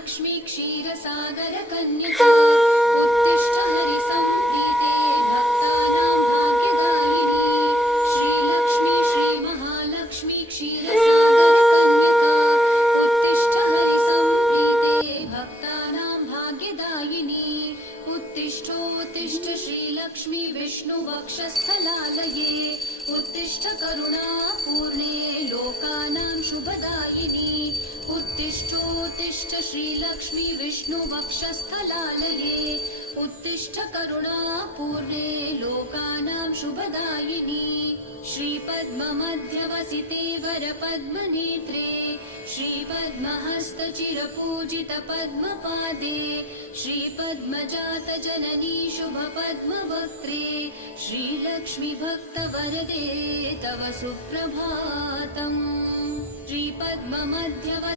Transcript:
श्रीलक्ष्मी क्षीरसागर कन्यके उत्तिष्ठ हरिसंप्रीते भक्तानां भाग्यदायिनी श्रीलक्ष्मी श्रीमहालक्ष्मी क्षीरसागर कन्यका उत्तिष्ठ हरिसंप्रीते भक्तानां भाग्यदायिनी उत्तिष्ठोत्तिष्ठ श्रीलक्ष्मी विष्णुवक्षस्थलालये उत्तिष्ठ करुणापूर्णे लोकानां शुभदायिनी उत्तिष्ठोत्तिष्ठ श्रीलक्ष्मी विष्णुवक्षस्थलालये उत्तिष्ठ करुणापूर्णे लोकानां शुभदायिनी श्रीपद्ममध्यवसिते वरपद्मनेत्रे श्रीपद्महस्तचिरपूजितपद्मपादे श्रीपद्मजातजननी शुभपद्मवक्त्रे श्रीलक्ष्मी भक्तवरदे तव सुप्रभातम् श्रीपद्ममध्यव